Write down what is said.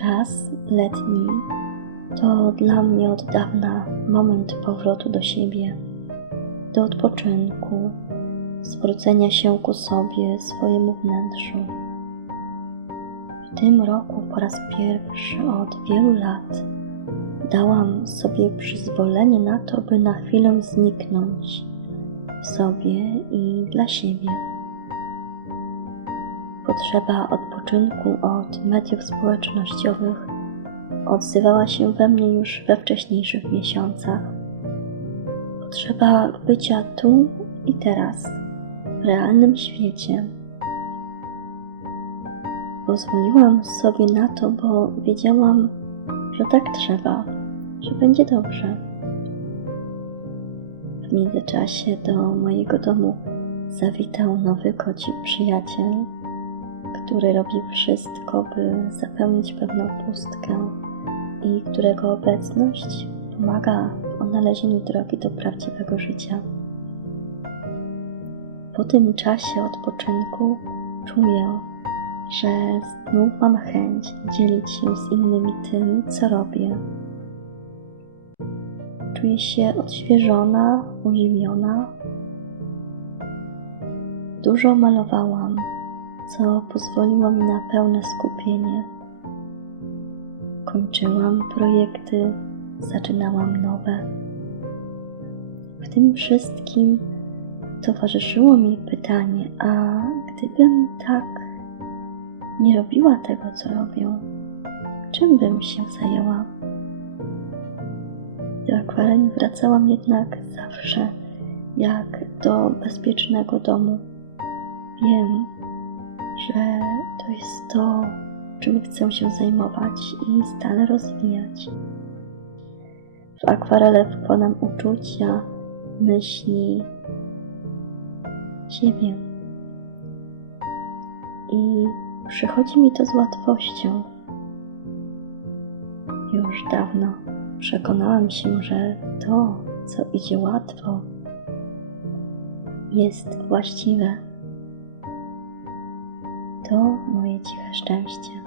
Czas letni to dla mnie od dawna moment powrotu do siebie, do odpoczynku, zwrócenia się ku sobie, swojemu wnętrzu. W tym roku po raz pierwszy od wielu lat dałam sobie przyzwolenie na to, by na chwilę zniknąć w sobie i dla siebie. Potrzeba odpoczynku od mediów społecznościowych odzywała się we mnie już we wcześniejszych miesiącach. Potrzeba bycia tu i teraz, w realnym świecie. Pozwoliłam sobie na to, bo wiedziałam, że tak trzeba, że będzie dobrze. W międzyczasie do mojego domu zawitał nowy koci przyjaciel, który robi wszystko, by zapełnić pewną pustkę i którego obecność pomaga w odnalezieniu drogi do prawdziwego życia. Po tym czasie odpoczynku czuję, że znów mam chęć dzielić się z innymi tym, co robię. Czuję się odświeżona, uziemiona. Dużo malowałam, co pozwoliło mi na pełne skupienie. Kończyłam projekty, zaczynałam nowe. W tym wszystkim towarzyszyło mi pytanie, a gdybym tak nie robiła tego, co robię, czym bym się zajęła? Do akwareli wracałam jednak zawsze, jak do bezpiecznego domu. Wiem, że to jest to, czym chcę się zajmować i stale rozwijać. W akwarele wkładam uczucia, myśli, siebie. I przychodzi mi to z łatwością. Już dawno przekonałam się, że to, co idzie łatwo, jest właściwe. To moje ciche szczęście.